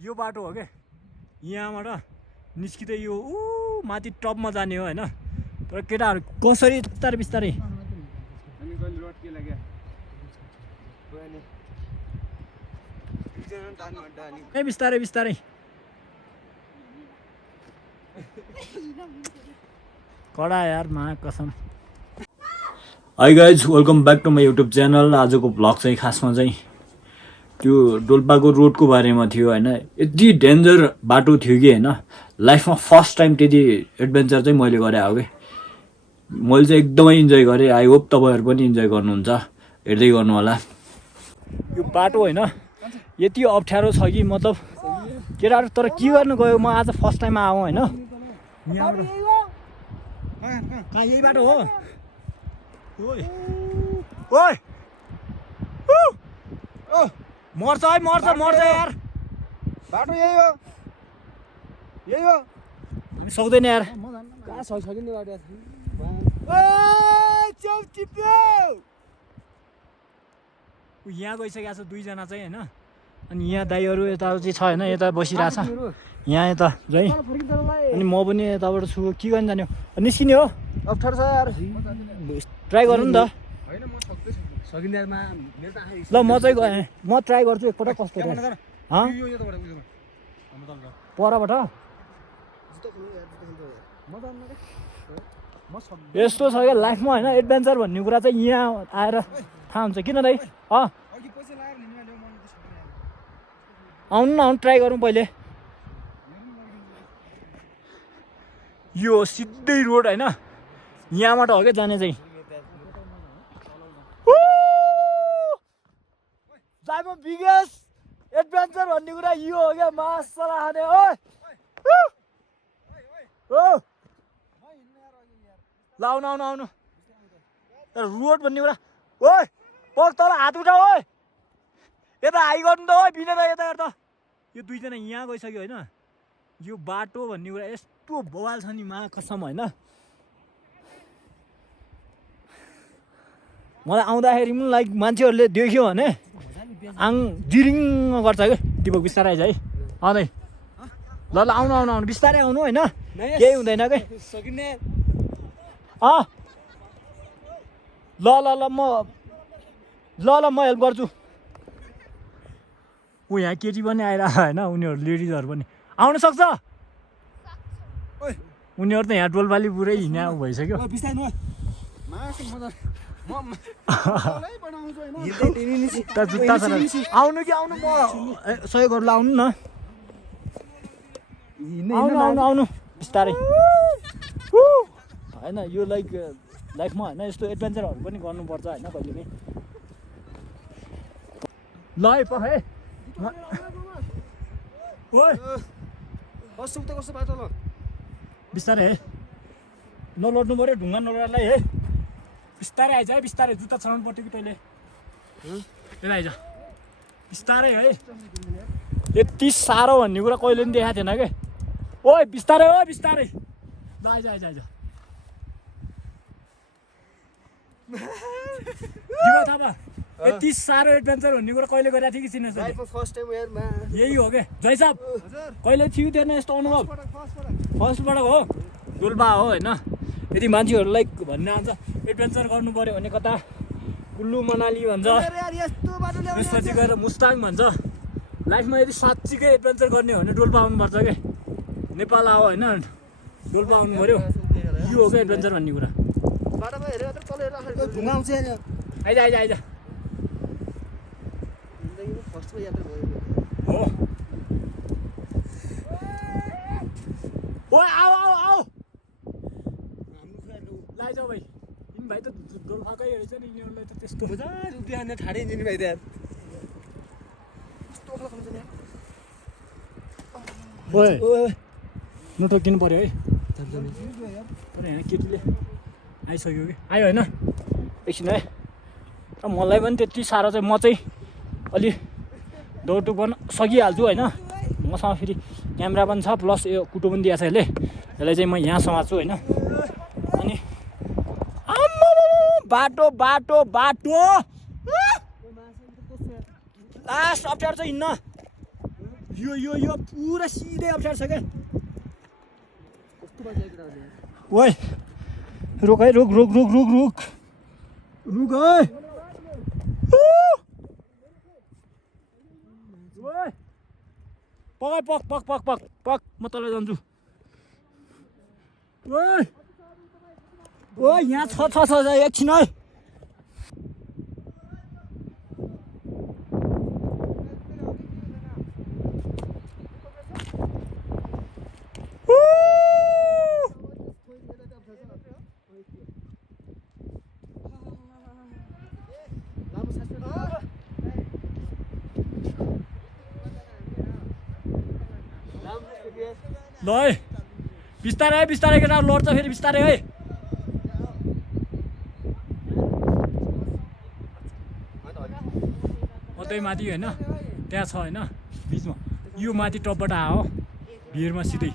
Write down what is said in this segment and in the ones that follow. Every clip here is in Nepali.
यो बाटो हो के यहाँबाट निस्किँदै यो माथि टपमा जाने हो हैन तर केटाहरु कसरी बिस्तारै बिस्तारै अनि कहिले रोड के लाग्यो ए बिस्तारै बिस्तारै कडा यार मा कसम hi guys welcome back to my YouTube channel आजको भ्लग चाहिँ खासमा चाहिँ त्यो डोल्पाको रोडको बारेमा थियो हैन यति डेन्जर बाटो थियो कि हैन लाइफमा फर्स्ट टाइम त्यति एडभेन्चर चाहिँ मैले गरे हो कि मैले चाहिँ एकदमै इन्जोय गरेँ आई होप तपाईहरु पनि इन्जोय गर्नुहुन्छ हेर्दै गर्नु होला यो बाटो हैन यति अप्ठ्यारो छ कि मतलब केटाहरु तर के गर्न गयो म आज फर्स्ट टाइम आऊ हैन कहाँ यही बाटो हो ओइ ओइ मर्छ है मर्छ यार बाटो यही हो हामी सक्दैन यार कहाँ सकिने बाटो यहाँ गइसकेको छ दुईजना चाहिँ हैन अनि यहाँ दाइहरु यता चाहिँ छ हैन यता बसिरहेछ यहाँ यता जै अनि म पनि यताबाट छु के गर्न जाने हो निस्किने हो अप्ठ्यारो छ यार ट्राई गरौँ नि त हैन म सकिँदैमा मेरो त आइ ल म चाहिँ गएँ म ट्राई गर्छु एकपटक कस्तो रहेछ ह यो यताबाट उयो परबाट यस्तो छ क्या लाइफमा हैन एडभेन्चर भन्ने कुरा चाहिँ यहाँ आएर थाहा हुन्छ किन दाइ आउनु न आउनु ट्राई गरौँ पहिले यो सिधै रोड हैन यहाँबाट हो क्या जाने चाहिँ लाइफमा बिगेस्ट एडभेन्चर भन्ने कुरा यो हो क्या मासला खाने ल आउनु रोड भन्ने कुरा ओइ पग तल हात उठा ओइ यता हाई गर्नु त ओइ बिना त यता हेर त यो दुईजना यहाँ गइसक्यो होइन यो बाटो भन्ने कुरा यस्तो बवाल छ नि मा कसम होइन मलाई आउँदाखेरि पनि लाइक मान्छेहरूले देख्यो भने आङ जिरिङ गर्छ क्या दिपक बिस्तारै आइज है आउँदै ल आउनु बिस्तारै आउनु होइन केही हुँदैन के सकिने ल म हेल्प गर्छु ऊ यहाँ केटी पनि आइरहेको होइन उनीहरू लेडिजहरू पनि आउनु सक्छ उनीहरू त यहाँ डोल्पाली पुरै हिँड्या भइसक्यो जुत्ता छ आउनु कि आउनु म सहयोग गर्नु आउनु न आउनु बिस्तारै होइन यो लाइफमा होइन यस्तो एडभेन्चरहरू पनि गर्नुपर्छ होइन कहिले पनि ल है पख है कस्तो बाटो ल बिस्तारै है नलड्नु पऱ्यो ढुङ्गा नलड्लाई है बिस्तारै आइज है बिस्तारै जुत्ता चलाउनु पर्थ्यो कि तैँले यता आइज बिस्तारै है यति साह्रो भन्ने कुरा कहिले पनि देखाएको थिएन क्या ओइ बिस्तारै ल आइज थापा यति साह्रो एडभेन्चर भन्ने कुरा कहिले गरेको थियो कि चिनेछ यही हो क्या जय साहब कहिले थियो थिएन यस्तो अनुभव फर्स्टबाट हो डोल्पा हो होइन यदि मान्छेहरूलाई भन्ने आउँछ एडभेन्चर गर्नु पऱ्यो भने कता कुल्लु मनाली भन्छ त्यसपछि गएर मुस्ताङ भन्छ लाइफमा यदि साँच्चीकै एडभेन्चर गर्ने हो भने डोल्पा आउनुपर्छ क्या नेपाल आऊ होइन डोल्पा आउनु पऱ्यो यो हो क्या एडभेन्चर भन्ने कुरा आइज हो ओ आऊ लाइजाऊ भाइ यिनी भाइ त डोल्पाकै रहेछ नि यिनीहरूलाई त त्यस्तो ठाडै दिने भाइ त्यहाँ नटोकिनु पऱ्यो है तर यहाँ केटीले आइसक्यो कि आयो होइन एकछिन है मलाई पनि त्यति साह्रो चाहिँ म चाहिँ अलि दौडटुक गर्न सकिहाल्छु होइन मसँग फेरि क्यामेरा पनि छ प्लस यो कुटो पनि दिएको छ यसलाई चाहिँ म यहाँ समात्छु होइन अनि बाटो लास्ट अप्ठ्यारो चाहिँ हिँड्न यो यो यो पुरा सिधै अप्ठ्यारो छ क्या कस्तो बाइक आइदिनु आज ओइ रुक है रुक रुक रुक रुक रुक रुक है ओइ पकाइ पक पक पक पक पक म तल जान्छु ओइ ओइ यहाँ छ एकछिन है ल है बिस्तारै केटा लड्छ फेरि बिस्तारै है त्यही माथि होइन त्यहाँ छ होइन बिचमा यो माथि टपबाट आयो भिरमा सिधै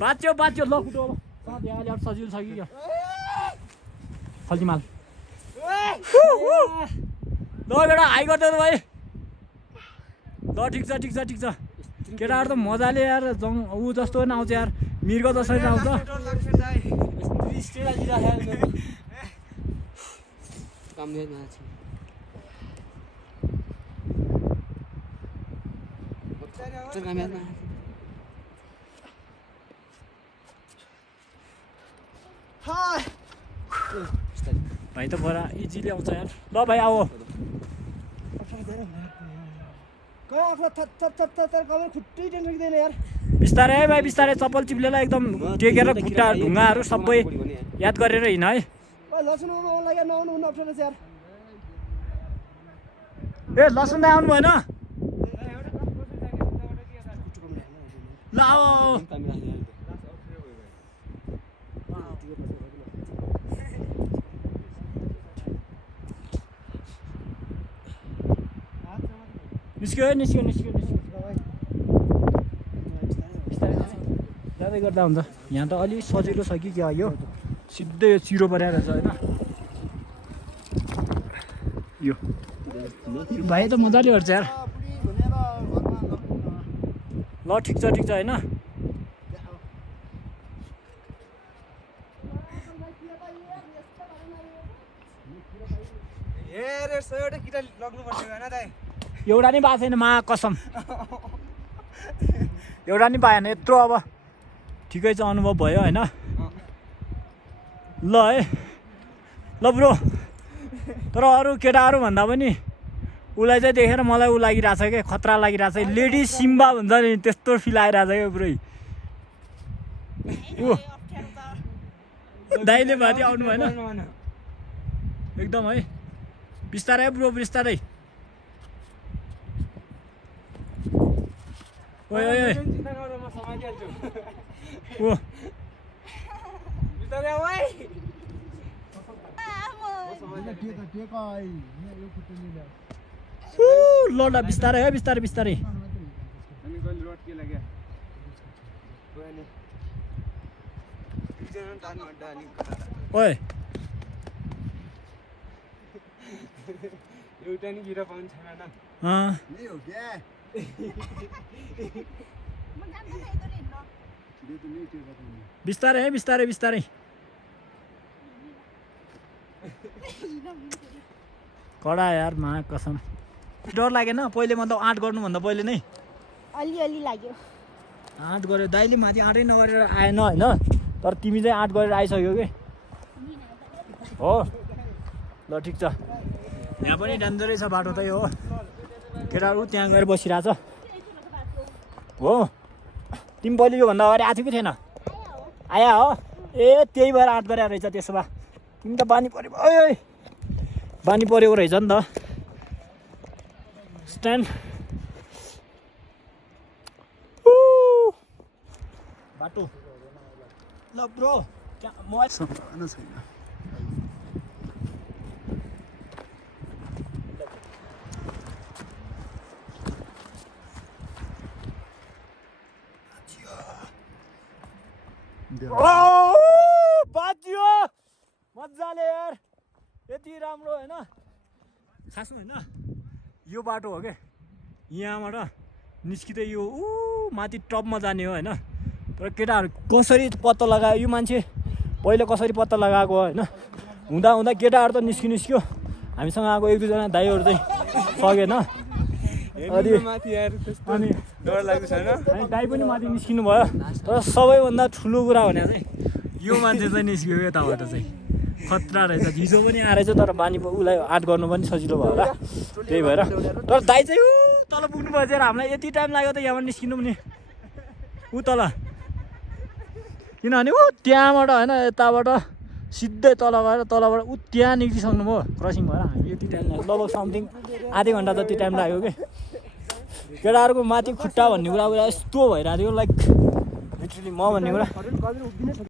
बाँच्यो ल कुटो अब अलिक सजिलो छ कि क्या फल्तीमाल ल बेटा हाई गरिदिनु भाइ ल ठिक छ केटाहरू त मजाले यार जङ ऊ जस्तो पनि आउँछ यार मृग जसरी आउँछ भाइ त बरा इजिली आउँछ यार ल भाइ आऊ बिस्तारै है भाइ बिस्तारै चप्पल चिप्लेर एकदम टेकेर खुट्टा ढुङ्गाहरू सबै याद गरेर हिँड है ए लसुन दाइ आउनु भएन ल आऊ निस्क्यो जाँदै गर्दा हुन्छ यहाँ त अलिक सजिलो छ कि क्या यो सिधै चिरो परेर छ होइन यो भाइ त मजाले हेर्छ यार ल ठिक छ होइन एउटा नि भएको छैन मा कसम एउटा नि पाएन यत्रो अब ठिकै छ अनुभव भयो होइन ल है ल ब्रो तर अरू केटाहरू भन्दा पनि उसलाई चाहिँ देखेर मलाई ऊ लागिरहेछ क्या खतरा लागिरहेछ लेडी सिम्बा भन्छ नि त्यस्तो फिल आइरहेछ क्या पुरै ऊ दाइले भाती आउनु भएन एकदम है बिस्तारै ब्रो बिस्तारै ओइ ल बिस्तारै है बिस्तारै ओइ एउटा नि गिरा पाउनु छैन बिस्तारै है बिस्तारै कडा यार मा कसम डर लागेन पहिले मतलब आँट गर्नुभन्दा पहिले नै अलि लाग्यो आँट गर्यो दाइले माथि आँटै नगरेर आएन होइन तर तिमी चाहिँ आँट गरेर आइसक्यो कि हो ल ठिक छ यहाँ पनि डेन्जरै छ बाटो त हो केटाहरू त्यहाँ गएर बसिरहेछ हो तिमी पहिले योभन्दा अगाडि आएको थियो कि थिएन आया हो ए त्यही भएर आँट गरेर रहेछ त्यसो भए तिमी त बानी पऱ्यो ओइ बानी परेको रहेछ नि त स्ट्यान्ड बाटो ल ब्रो मोबाइल छैन बाँच्यो मजाले यार राम्रो होइन खासमा होइन यो बाटो हो क्या यहाँबाट निस्किँदै यो माथि टपमा जाने हो होइन तर केटाहरू कसरी पत्ता लगायो यो मान्छे पहिला कसरी पत्ता लगाएको होइन हुँदा हुँदा केटाहरू त निस्क्यो हामीसँग आएको एक दुईजना दाइहरू चाहिँ सकेन अनि डर लाग्छ छैन अनि दाइ पनि माथि निस्किनु भयो तर सबैभन्दा ठुलो कुरा भने चाहिँ यो मान्छे चाहिँ निस्क्यो यताबाट चाहिँ खतरा रहेछ हिजो पनि आएछ तर बानी उसलाई आर्ट गर्नु पनि सजिलो भयो होला त्यही भएर तर दाइ चाहिँ तल पुग्नु भयो चाहिँ हामीलाई यति टाइम लाग्यो त यहाँबाट निस्किनु पनि तल किनभने त्यहाँबाट होइन यताबाट सिधै तल गएर तलबाट त्यहाँ निस्किसक्नु भयो क्रसिङ भएर हामी यति टाइम लाग्यो लगभग समथिङ आधी घन्टा जति टाइम लाग्यो कि केटाहरूको माथि खुट्टा भन्ने कुरा यस्तो भइरहेको थियो लाइक लिटरली म भन्ने कुरा